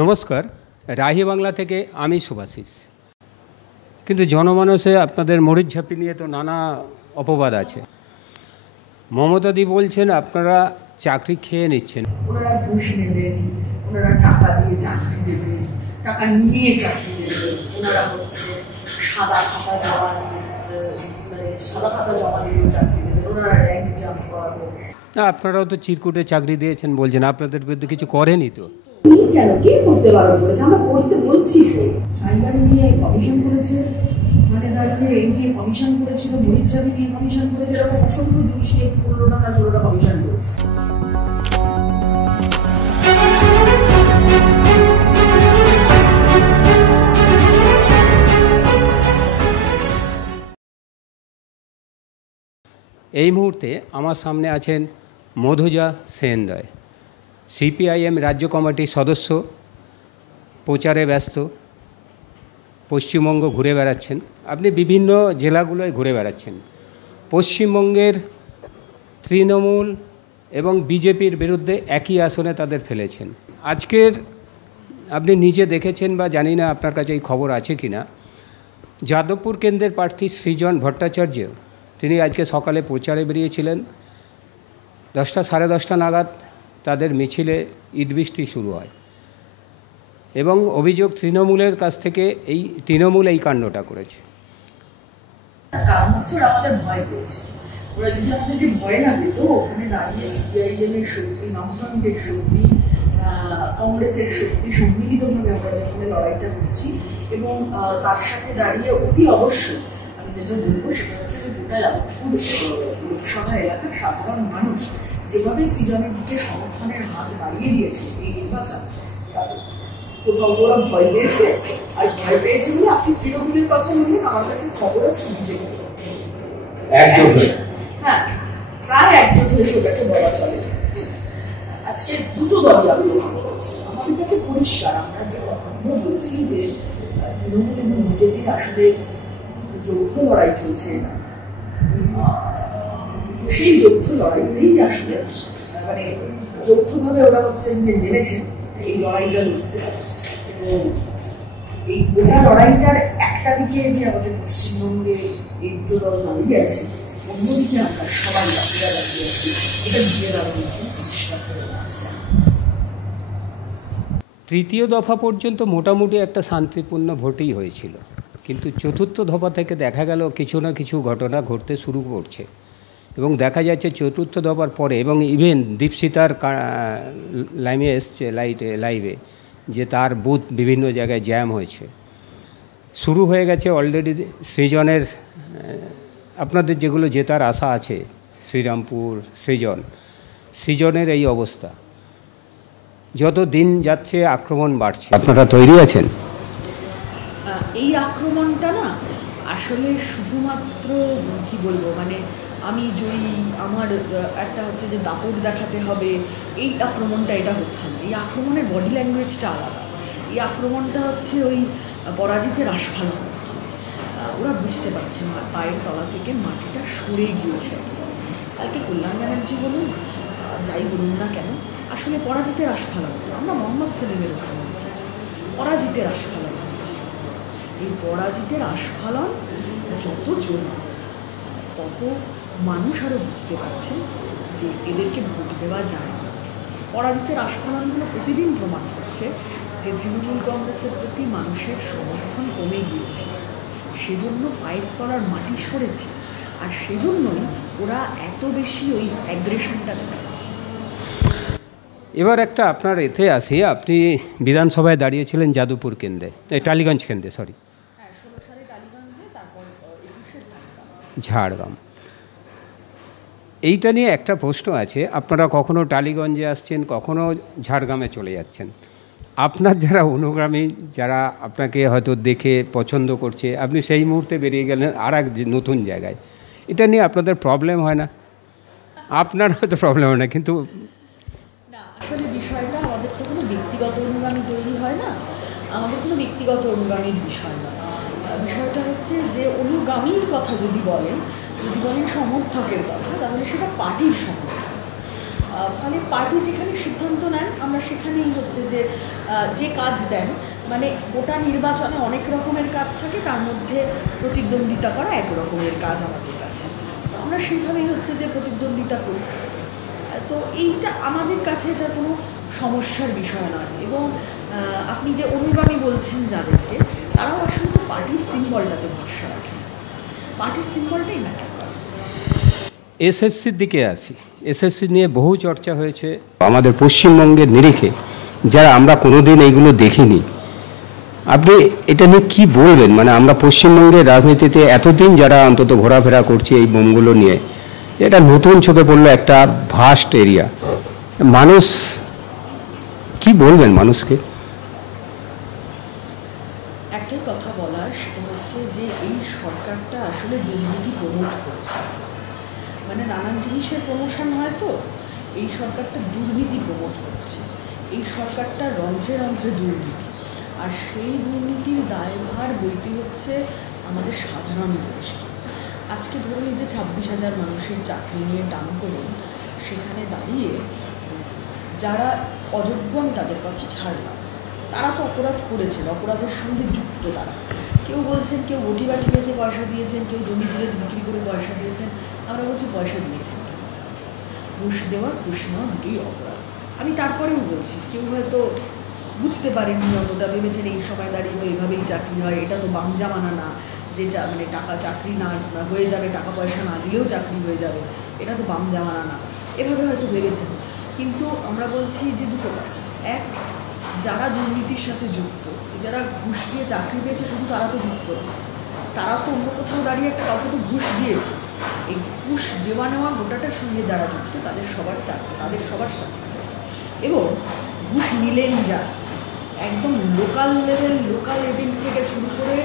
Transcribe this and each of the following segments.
নমস্কার, রাহি বাংলা থেকে আমি সুভাষিস। কিন্তু জনমানসে আপনাদের মরিচঝাঁপি নিয়ে তো নানা অপবাদ আছে। মমতাদি বলছেন আপনারা চাকরি খেয়ে নিচ্ছেন। ওনারা ঘুষ নেবেন, ওনারা টাকা দিয়ে চাকরি দেবেন, টাকা নিয়ে চাকরি দেবেন, ওনারা হচ্ছে সাদা খাতা জমা নিয়ে চাকরি দেবেন, ওনারা র্যাঙ্ক জাম্প করাবেন। আপনারাও তো চিরকুটে চাকরি দিয়েছেন বলছেন, আপনাদের বিরুদ্ধে কিছু করেনি তো? কেন কে করতে বারণ করেছে? আমরা করতে বলছি তো। সাইবার নিয়ে কমিশন করেছে, ওখানে দাঁড়িয়ে এই নিয়ে কমিশন করেছিল, মরিচঝাঁপি নিয়ে কমিশন করেছে, এরকম অসংখ্য জিনিস নিয়ে 15টা না 16টা কমিশন করেছে। এই মুহূর্তে আমার সামনে আছেন মধুজা সেন রায়, সিপিআইএম রাজ্য কমিটির সদস্য, প্রচারে ব্যস্ত, পশ্চিমবঙ্গ ঘুরে বেড়াচ্ছেন। আপনি বিভিন্ন জেলাগুলোয় ঘুরে বেড়াচ্ছেন। পশ্চিমবঙ্গের তৃণমূল এবং বিজেপির বিরুদ্ধে একই আসনে তাদের ফেলেছেন। আজকের আপনি নিজে দেখেছেন বা জানি না আপনার কাছে এই খবর আছে কি না, যাদবপুর কেন্দ্রের প্রার্থী সৃজন ভট্টাচার্য তিনি আজকে সকালে প্রচারে বেরিয়েছিলেন। 10টা সাড়ে 10টা নাগাদ তাদের মিছিলে ঈদবৃষ্টি শুরু হয় এবং অভিযোগ তৃণমূলের কাছ থেকে তৃণমূল এই কাণ্ডটা করেছে। কারণ হচ্ছে ওরা আমাদের ভয় পেয়েছে। ওরা যদি আমাদেরকে ভয় না পেত, ওখানে দাঁড়িয়ে সিপিআইএমের শক্তি, বামফ্রন্টের শক্তি, কংগ্রেসের শক্তি সম্মিলিতভাবে আমরা যেখানে লড়াইটা করছি এবং তার সাথে দাঁড়িয়ে অতি অবশ্যই আমি যেটা বলবো সেটা হচ্ছে যে গোটা যাদবপুর লোকসভা এলাকার সাধারণ মানুষ যেভাবে সৃজনের দিকে সমর্থনের হাত বাড়িয়ে দিয়েছে এই নির্বাচন, তাদের কোথাও ওরা ভয় পেয়েছে। আর ভয় পেয়েছে বলে আপনি তৃণমূলের কথা বললেন, আমার কাছে খবর আছে বিজেপি প্রায় একজোট হয়ে ওটাকে বলা চলে। আজকে দুটো দলই আলোচনা করছে। আমাদের কাছে পরিষ্কার, আমরা যে কথাগুলো বলছি যে তৃণমূল এবং বিজেপির আসলে যৌথ লড়াই চলছে না, সেই যৌথ লড়াইতেই আসলে মানে যৌথভাবে ওরা হচ্ছেন যে নেমেছেন এই লড়াইটা লড়তে। এবং এই গোটা লড়াইটার একটা দিকে যে আমাদের পশ্চিমবঙ্গে এই দুটো দল দাঁড়িয়ে আছে, অন্যদিকে আমরা সবাই বাকিরা দাঁড়িয়ে আছি। এটা দিয়ে দাঁড়িয়ে পরিষ্কার করে আছে। তৃতীয় দফা পর্যন্ত মোটামুটি একটা শান্তিপূর্ণ ভোটই হয়েছিল, কিন্তু চতুর্থ দফা থেকে দেখা গেল কিছু না কিছু ঘটনা ঘটতে শুরু করছে এবং দেখা যাচ্ছে চতুর্থ দফার পরে এবং ইভেন দীপশিতার লাইভে এসছে লাইভে যে তার বুথ বিভিন্ন জায়গায় জ্যাম হয়েছে। শুরু হয়ে গেছে অলরেডি সৃজনের, আপনাদের যেগুলো জেতার আশা আছে, শ্রীরামপুর, সৃজনের এই অবস্থা। যত দিন যাচ্ছে আক্রমণ বাড়ছে, আপনারা তৈরি আছেন? এই আক্রমণটা না আসলে শুধুমাত্র কি বলবো, মানে আমি জয়ী, আমার একটা হচ্ছে যে দাপট দেখাতে হবে, এই আক্রমণটা এটা হচ্ছে না। এই আক্রমণের বডি ল্যাঙ্গুয়েজটা আলাদা। এই আক্রমণটা হচ্ছে ওই পরাজিতের আস্ফালন। ওরা বুঝতে পারছে না, পায়ের তলা থেকে মাটিটা সরে গিয়েছে। কালকে কল্যাণ ব্যানার্জি বলুন, যাই বলুন না কেন, আসলে পরাজিতের আস্ফালন। আমরা মোহাম্মদ সেলিমের ওখানে দেখেছি পরাজিতের আস্ফালন হচ্ছে। এই পরাজিতের আস্ফালন যত চলবে তত মানুষ আরও বুঝতে পারছে যে এদেরকে ভোট দেওয়া যায় না। পরাজিতের আস্ফালনগুলো প্রতিদিন প্রমাণ করছে যে তৃণমূল কংগ্রেসের প্রতি মানুষের সমর্থন কমে গিয়েছে, সেজন্য পায়ের তলার মাটি সরেছে, আর সেজন্যই ওরা এত বেশি ওই অ্যাগ্রেশনটা দেখাচ্ছে। এবার একটা আপনার এতে আসি, আপনি বিধানসভায় দাঁড়িয়েছিলেন যাদবপুর কেন্দ্রে, টালিগঞ্জ কেন্দ্রে, সরি 16 সালে টালিগঞ্জে, তারপর 21-এ ঝাড়গ্রাম। এইটা নিয়ে একটা প্রশ্ন আছে, আপনারা কখনো টালিগঞ্জে আসছেন, কখনো ঝাড়গ্রামে চলে যাচ্ছেন। আপনার যারা অনুগামী, যারা আপনাকে হয়তো দেখে পছন্দ করছে, আপনি সেই মুহূর্তে বেরিয়ে গেলেন আর এক নতুন জায়গায়, এটা নিয়ে আপনাদের প্রবলেম হয় না? আপনার হয়তো প্রবলেম হয় না, কিন্তু না, আসলে বিষয়টা আমাদের তো কোনো ব্যক্তিগত অনুগামী তৈরি হয় না, আমাদের কোনো ব্যক্তিগত অনুগামীর বিষয় না। বিষয়টা হচ্ছে যে অনুগামীর কথা যদি বলেন সমর্থকের কথা, তাহলে সেটা পার্টির সমর্থক। ফলে পার্টি যেখানে সিদ্ধান্ত নেন আমরা সেখানেই হচ্ছে যে কাজ দেন, মানে গোটা নির্বাচনে অনেক রকমের কাজ থাকে, তার মধ্যে প্রতিদ্বন্দ্বিতা করা এক রকমের কাজ আমাদের কাছে, তো আমরা সেইভাবেই হচ্ছে যে প্রতিদ্বন্দ্বিতা করি। তো এইটা আমাদের কাছে এটা কোনো সমস্যার বিষয় নয়। এবং আপনি যে অনুগামী বলছেন যাদেরকে, তারাও আসলে তো পার্টির সিম্বলটাতে ভরসা রাখেন, পার্টির সিম্বলটাই ম্যাটার করে। এসএসসির দিকে আসি। এসএসসি নিয়ে বহু চর্চা হয়েছে আমাদের পশ্চিমবঙ্গের নিরিখে, যারা আমরা কোনোদিন এইগুলো দেখিনি। আপনি এটা নিয়ে কী বলবেন? মানে আমরা পশ্চিমবঙ্গের রাজনীতিতে এতদিন যারা অন্তত ঘোরাফেরা করছি এই বোমগুলো নিয়ে, এটা নতুন চোখে পড়লো একটা ভাস্ট এরিয়া। মানুষ কি বলবেন মানুষকে? একটাই কথা বলার, সেটা হচ্ছে যে এই সরকারটা আসলে দুর্নীতি প্রমোট করছে, মানে নানান জিনিসের প্রমোশন হয়, তো এই সরকারটা দুর্নীতি প্রমোট করছে। এই সরকারটা রন্ধ্রে রন্ধ্রে দুর্নীতি, আর সেই দুর্নীতির দায়ভার বইতে হচ্ছে আমাদের সাধারণ মানুষকে। আজকে ধরুন এই যে 26,000 মানুষের চাকরি নিয়ে টান করে, সেখানে দাঁড়িয়ে যারা অযোগ্যন তাদের কথা ছাড়লাম, তারা তো অপরাধ করেছেন, অপরাধের সঙ্গে যুক্ত তারা। কেউ বলছেন কেউ বটি বাটিয়েছে পয়সা দিয়েছেন, কেউ জমি জিরে বিক্রি করে পয়সা দিয়েছেন। আমরা বলছি পয়সা দিয়েছেন, ঘুষ দেওয়া ঘুষ নেওয়া দুটোই অপরাধ। আমি তারপরেও বলছি, কেউ হয়তো বুঝতে পারেননি অতটা, ভেবেছেন এই সময় দাঁড়িয়ে তো এভাবেই চাকরি হয়, এটা তো বাম জামানা না যে মানে টাকা চাকরি না হয়ে যাবে, টাকা পয়সা না দিলেও চাকরি হয়ে যাবে, এটা তো বাম জামানা না, এভাবে হয়তো ভেবেছেন। কিন্তু আমরা বলছি যে দুটো কথা, এক, যারা দুর্নীতির সাথে যুক্ত, যারা ঘুষ দিয়ে চাকরি পেয়েছে, শুধু তারা তো যুক্ত, তারা তো অন্য কোথাও দাঁড়িয়ে একটা কাউকে তো ঘুষ দিয়েছে। এই ঘুষ দেওয়া নেওয়া গোটাটার সঙ্গে যারা যুক্ত, তাদের সবার চাকরি, তাদের সবার শাস্তি চাই। এবং ঘুষ নিলেন যা, একদম লোকাল লেভেল, লোকাল এজেন্ট থেকে শুরু করে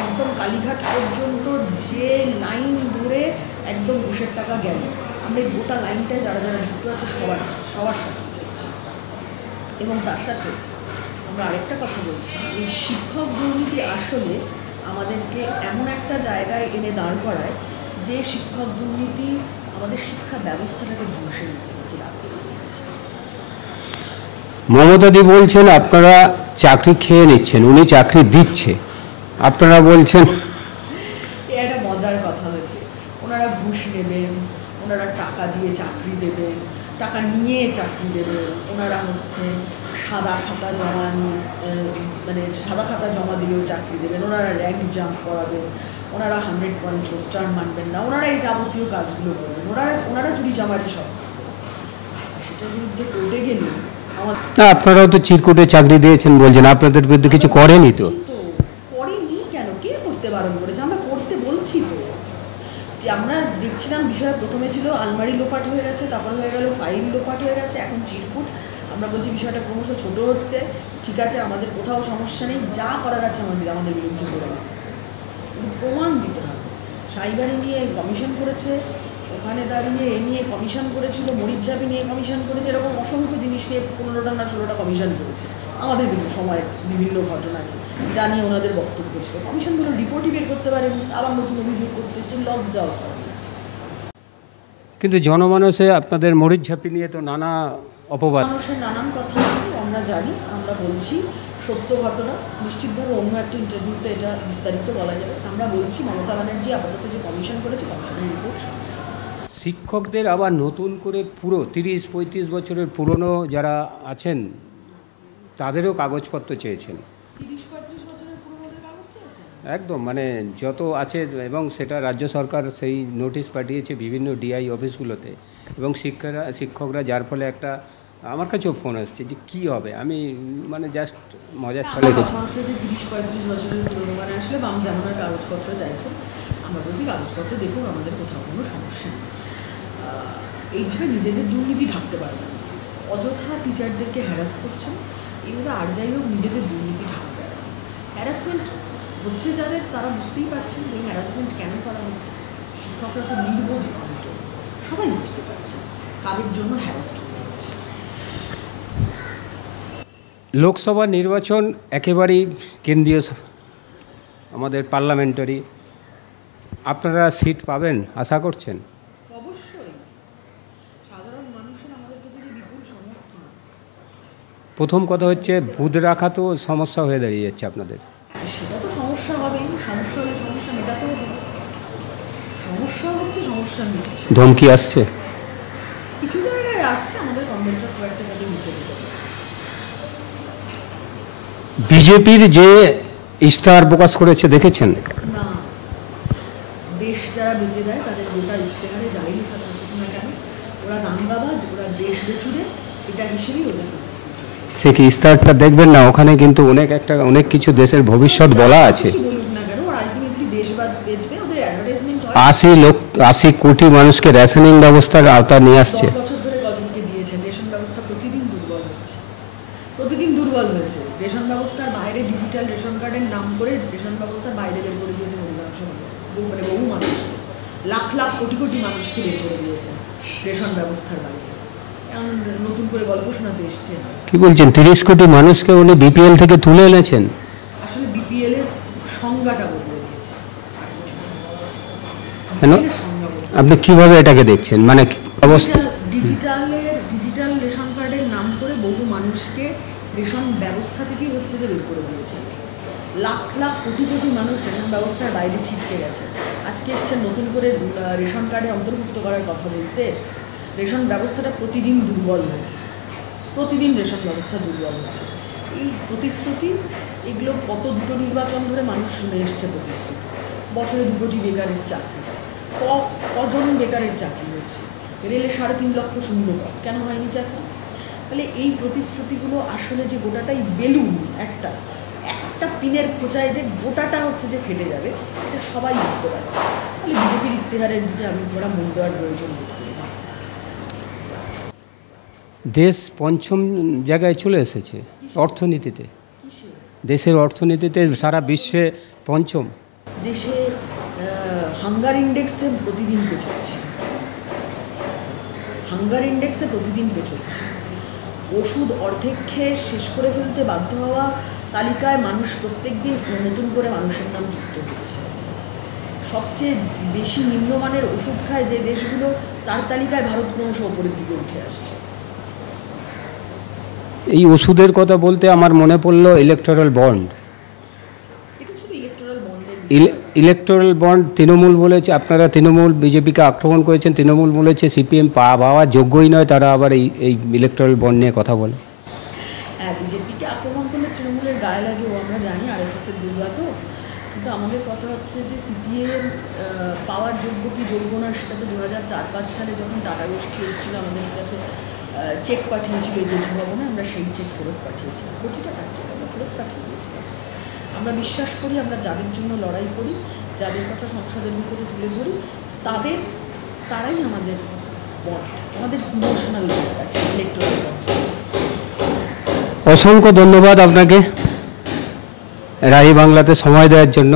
একদম কালীঘাট পর্যন্ত যে লাইন ধরে একদম ঘুষের টাকা গেল, আমরা এই গোটা লাইনটায় যারা যারা যুক্ত আছে সবার শাস্তি চাইছি। এবং তার সাথে আমরা আরেকটা কথা বলছি, এই শিক্ষক দুর্নীতি আসলে আমাদেরকে এমন একটা জায়গায় এনে দাঁড় করায় যে শিক্ষক দুর্নীতি আমাদের শিক্ষা ব্যবস্থাটাকে ধ্বংসের মুখে রাখতে দিয়েছে। মমতাদি বলছেন আপনারা চাকরি খেয়ে নিচ্ছেন, উনি চাকরি দিচ্ছে, আপনারা বলছেন। একটা মজার কথা হয়েছে, ওনারা ঘুষ নেবেন, ওনারা টাকা দিয়ে চাকরি দেবেন, টাকা নিয়ে চাকরি দেবেন, ওনারা হচ্ছে সাদা খাতা মানে সাদা খাতা জমা দিলেও চাকরি দেবেন, ওনারা র্যাঙ্ক জাম্প করাবেন, ওনারা 100 পয়েন্ট রোস্টার মানবেন না, ওনারা এই যাবতীয় কাজগুলো করবেন, ওনারা চুরি চামারি সব। সেটার বিরুদ্ধে কোর্টে গেলে আপনারাও তো চিরকুটে চাকরি দিয়েছেন বলছেন, আপনাদের বিরুদ্ধে কিছু করেনি তো? করেনি কেন, কে করতে বারণ করেছে? আমরা করতে বলছি তো, যে আমরা দেখছিলাম বিষয় প্রথমে ছিল আলমারি লোপাট হয়ে গেছে, তারপর হয়ে গেল ফাইল লোপাট হয়ে গেছে, এখন চিরকুট। আমরা বলছি বিষয়টা ক্রমশ ছোট হচ্ছে, ঠিক আছে আমাদের কোথাও সমস্যা নেই, যা করার আছে আমাদের বিরুদ্ধে করে না, প্রমাণ দিতে হবে। সাইবারি নিয়ে কমিশন করেছে, ওখানে দাঁড়িয়ে এ নিয়ে কমিশন করেছিল, মরিচঝাপি নিয়ে কমিশন করেছে, এরকম অসংখ্য জিনিস নিয়ে 15টা না 16টা কমিশন করেছে আমাদের সময় বিভিন্ন ঘটনা নিয়ে, যা নিয়ে ওনাদের বক্তব্য ছিল। কমিশনগুলো রিপোর্টই বের করতে পারেন, আবার নতুন অভিযোগ করতে এসছে, লজ্জাও করে। কিন্তু জনমানসে আপনাদের মরিচঝাপি নিয়ে তো নানা অপবাদ, মানুষের নানান কথা আছে, আমরা জানি, আমরা বলছি সত্য ঘটনা। নিশ্চিতভাবে অন্য একটা ইন্টারভিউতে এটা বিস্তারিত বলা যাবে। আমরা বলছি মমতা ব্যানার্জি আপাতত যে কমিশন করেছে, কমিশনের রিপোর্ট। শিক্ষকদের আবার নতুন করে পুরো 30-35 বছরের পুরনো যারা আছেন তাদেরও কাগজপত্র চেয়েছেন। 30-35 বছরের পুরোনোদের কাগজ চেয়েছেন? একদম, মানে যত আছে, এবং সেটা রাজ্য সরকার সেই নোটিশ পাঠিয়েছে বিভিন্ন ডিআই অফিসগুলোতে, এবং শিক্ষকরা, যার ফলে একটা আমার কাছেও ফোন আসছে যে কী হবে। আমি মানে জাস্ট মজার ছলে কথা হচ্ছে যে 30-35 বছরের পুরোনো, মানে আসলে বাম জামানার কাগজপত্র চাইছে। আমরা বলছি কাগজপত্র দেখুন, আমাদের কোথাও কোনো সমস্যা নেই, এইভাবে নিজেদের দুর্নীতি ঢাকতে পারবে না। অযথা টিচারদেরকে হ্যারাস করছেন, এইভাবে আর যাই হোক নিজেদের দুর্নীতি ঢাকতে পারে। হ্যারাসমেন্ট হচ্ছে যাদের, তারা বুঝতেই পারছেন যে হ্যারাসমেন্ট কেন করা হচ্ছে। শিক্ষকরা তো নির্বোধ অনেক, সবাই বুঝতে পারছে কাদের জন্য হ্যারাস্ট হতে হচ্ছে। লোকসভা নির্বাচন একেবারেই কেন্দ্রীয়, আমাদের পার্লামেন্টারি, আপনারা সিট পাবেন আশা করছেন? অবশ্যই সাধারণ মানুষের আমাদের প্রতি প্রথম কথা হচ্ছে বুথ রাখা তো সমস্যা হয়ে দাঁড়িয়ে যাচ্ছে আপনাদের। সেটা তো সমস্যা হবেই, সমস্যা হলে সমস্যা মেটাতে হবে। সমস্যা হচ্ছে, সমস্যা মিটছে। ধমকি আসছে? কিছু জায়গায় আসছে, আমাদের কনভেনশন কয়েকটা জায়গায় নিচে দিতে হবে। বিজেপির যে ইশতেহার প্রকাশ করেছে দেখেছেন? না, দেশ যারা বেঁচে দেয় তাদের গোটা ইশতেহারে যাই লেখা থাকুক না কেন, ওরা দাঙ্গাবাজ, ওরা দেশ বেচুরে, এটা হিসেবেই ওদের। সে কি ইশতেহারটা দেখবেন না? ওখানে কিন্তু অনেক কিছু দেশের ভবিষ্যৎ বলা আছে। বলুক না কেন, ওরা আলটিমেটলি দেশবাজ বেচবে, ওদের অ্যাডভার্টাইজমেন্ট হয়। 80 কোটি মানুষকে রেশনিং ব্যবস্থার আওতা নিয়ে আসছে। 10 বছর ধরে গজনকে দিয়েছেন, রেশন ব্যবস্থা প্রতিদিন দুর্বল হচ্ছে, প্রতিদিন দুর্বল হয়েছে। রেশন ব্যবস্থার বাইরে ডিজিটাল রেশন কার্ডের নাম করে রেশন ব্যবস্থার বাইরে বের করে দিয়েছে অধিকাংশ মানে বহু মানুষ, লাখ লাখ কোটি কোটি মানুষকে বের করে দিয়েছে রেশন ব্যবস্থার বাইরে। এখন নতুন করে গল্প শোনাতে এসছে। কি বলছেন? 30 কোটি মানুষকে উনি বিপিএল থেকে তুলে এনেছেন। আসলে বিপিএল এর সংজ্ঞাটা বদলে দিয়েছে, আর কিছু না। কেন? BPL এর সংজ্ঞা বদলে আপনি কিভাবে এটাকে দেখছেন? মানে অবস্থা ডিজিটাল রেশন কার্ডের নাম করে বহু মানুষকে রেশন ব্যবস্থা থেকেই হচ্ছে যে বের করে দিয়েছে। লাখ লাখ কোটি কোটি মানুষ রেশন ব্যবস্থার বাইরে ছিটকে গেছে। আজকে এসছে নতুন করে রেশন কার্ডে অন্তর্ভুক্ত করার কথা বলতে। রেশন ব্যবস্থাটা প্রতিদিন দুর্বল হয়েছে, প্রতিদিন রেশন ব্যবস্থা দুর্বল হয়েছে। এই প্রতিশ্রুতি, এগুলো কত দুটো নির্বাচন ধরে মানুষ শুনে এসছে প্রতিশ্রুতি। বছরে 2 কোটি বেকারের চাকরি, কজন বেকারের চাকরি হয়েছে? রেলে 3.5 লক্ষ শূন্যপদ, কেন হয়নি চাকরি? তাহলে এই প্রতিশ্রুতিগুলো আসলে যে গোটাটাই বেলুন, একটা পিনের খোঁচায় যে গোটাটা হচ্ছে যে ফেটে যাবে, এটা সবাই বুঝতে পারছে। তাহলে বিজেপির ইশতেহারের দিকে আমি ওরা মন দেওয়ার প্রয়োজন বোধ করি না। দেশ পঞ্চম জায়গায় চলে এসেছে অর্থনীতিতে। দেশের অর্থনীতিতে সারা বিশ্বে পঞ্চম। দেশে হাঙ্গার ইন্ডেক্সে প্রতিদিন পেছোচ্ছে, হাঙ্গার ইন্ডেক্সে প্রতিদিন পেছোচ্ছে। ওষুধ অর্ধেক খেয়ে শেষ করে ফেলতে বাধ্য হওয়া তালিকায় মানুষ প্রত্যেক দিন নতুন করে মানুষের নাম যুক্ত হচ্ছে। সবচেয়ে বেশি নিম্নমানের ওষুধ খায় যে দেশগুলো, তার তালিকায় ভারত ক্রমশ ওপরের দিকে উঠে আসছে। এই ওষুধের কথা বলতে আমার মনে পড়লো ইলেকটোরাল বন্ড। এটা শুধু ইলেকটোরাল বন্ডের, ইলেকটোরাল বন্ড তৃণমূল বলেছে, আপনারা তৃণমূল বিজেপিকে আক্রমণ করেছেন, তৃণমূল বলেছে সিপিএম পাওয়ার যোগ্যই নয়, তারা আবার এই ইলেকটোরাল বন্ড নিয়ে কথা বলে। হ্যাঁ, বিজেপিকে আক্রমণ করলে তৃণমূলের গায়ে লাগে, ও আমরা জানি, আরএসএসের দুর্গা তো। কিন্তু আমাদের কথা হচ্ছে যে সিপিএম পাওয়ার যোগ্য কি যোগ্য না, সেটা তো 2004-05 সালে যখন টাটা গোষ্ঠী এসেছিল আমাদের কাছে, চেক পাঠিয়েছিল এই দেশ ভবনে, আমরা সেই চেক ফেরত পাঠিয়েছিলাম। কোটিটা টাকা চেক আমরা ফেরত পাঠিয়ে দিয়েছিলাম। আমরা বিশ্বাস করি, আমরা যাদের জন্য লড়াই করি, যাদের কথা সংসদের ভিতরে তুলে ধরি, তারাই আমাদের বন্ড, আমাদের ইমোশনাল বন্ড আছে, ইলেকট্রাল বন্ড। অসংখ্য ধন্যবাদ আপনাকে রাই বাংলাতে সময় দেওয়ার জন্য।